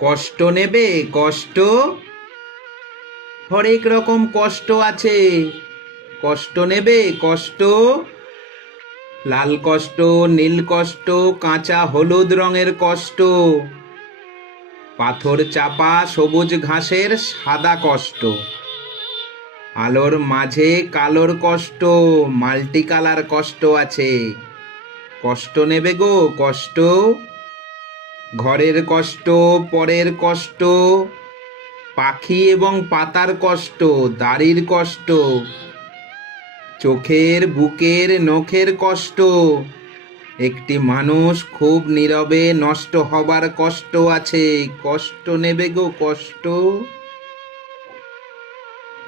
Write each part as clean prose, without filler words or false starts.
কষ্ট নেবে কষ্ট? হরেক রকম কষ্ট আছে। কষ্ট নেবে কষ্ট? লাল কষ্ট, নীল কষ্ট, কাঁচা হলুদ রঙের কষ্ট, পাথর চাপা সবুজ ঘাসের সাদা কষ্ট, আলোর মাঝে কালোর কষ্ট, মাল্টি কালার কষ্ট আছে। কষ্ট নেবে গো কষ্ট? ঘরের কষ্ট, পরের কষ্ট, পাখি এবং পাতার কষ্ট, দাড়ির কষ্ট, চোখের বুকের নখের কষ্ট, একটি মানুষ খুব নীরবে নষ্ট হবার কষ্ট আছে। কষ্ট নেবে গো কষ্ট?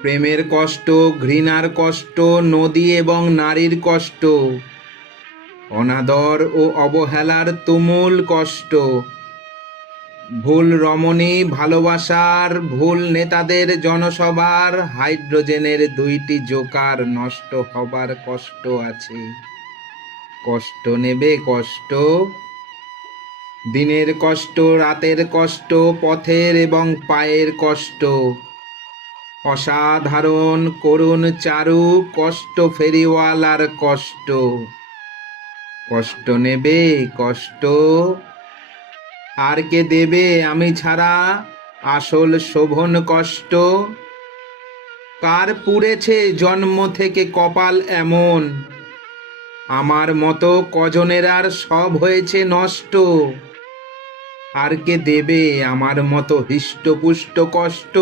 প্রেমের কষ্ট, ঘৃণার কষ্ট, নদী এবং নারীর কষ্ট, অনাদর ও অবহেলার তুমুল কষ্ট, ভুল রমণী ভালোবাসার, ভুল নেতাদের জনসভার, হাইড্রোজেনের দুইটি জোকার নষ্ট হবার কষ্ট আছে। কষ্ট নেবে কষ্ট? দিনের কষ্ট, রাতের কষ্ট, পথের এবং পায়ের কষ্ট, অসাধারণ করুণ চারু কষ্ট, ফেরিওয়ালার কষ্ট। কষ্ট নেবে কষ্ট? আর কে দেবে আমি ছাড়া আসল শোভন কষ্ট? কার পুড়েছে জন্ম থেকে কপাল এমন, আমার মতো কজনের আর সব হয়েছে নষ্ট? আর কে দেবে আমার মতো হৃষ্টপুষ্ট কষ্ট?